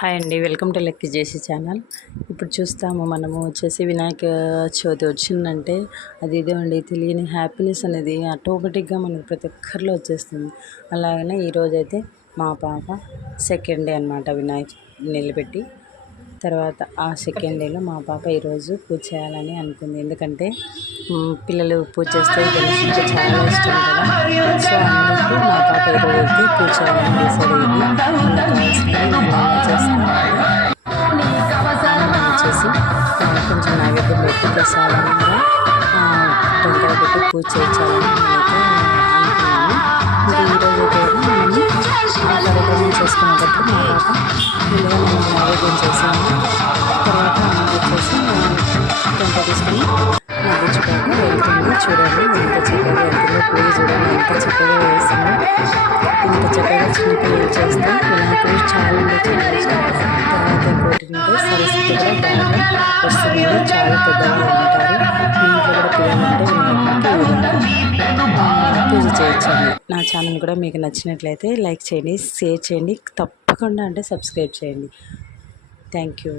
Hi అండి. Welcome to లెక్కి చేసి channel. ఇప్పుడు చూస్తాము మనము వచ్చేసి వినాయక చవితి వచ్చిందంటే అది ఇదేమండి తెలియని హ్యాపీనెస్ అనేది ఆటోమేటిక్గా మనకు ప్రతి ఒక్కరిలో వచ్చేస్తుంది. అలాగనే ఈరోజైతే మా పాప సెకండ్ డే అనమాట వినాయక నిలబెట్టి. తర్వాత ఆ సెకండ్ డేలో మా పాప ఈరోజు పూజ చేయాలని అనుకుంది. ఎందుకంటే పిల్లలు పూజ చేస్తే గణేషుడికి చాలా ఇష్టం కదా. సో అందుకు మా పాప ఈరోజు పూజ చేయాలని డిసైడ్ అయ్యింది కొంచెం ప్రసాదంగా ఆ, టెంకాయ పెట్టి పూజ చేయించాలని అనుకున్నాను ఇంకా ఈరోజు కూడా మనము ఆ కార్యక్రమం చేసుకునేటప్పుడు మా పాప ఇలా నేను ఆరోగ్యం చేశాను తర్వాత వచ్చేసి టెంకాయ తీసుకుని నవ్వించుకోక వెళ్తుంది చూడండి ఎంత చక్కగా వెళ్తుందో పూజ చూడండి ఎంత చక్కగా వేస్తుందో ఇంత చక్కగా చిన్నపిల్లలు వస్తుంది చాలా పెద్దగా ఉంటారు మీ ఇంట్లో కూడా పిల్లలు పూజ చేయించండి నా ఛానల్ కూడా మీకు నచ్చినట్లయితే లైక్ చేయండి షేర్ చేయండి తప్పకుండా అంటే సబ్స్క్రైబ్ చేయండి. Thank you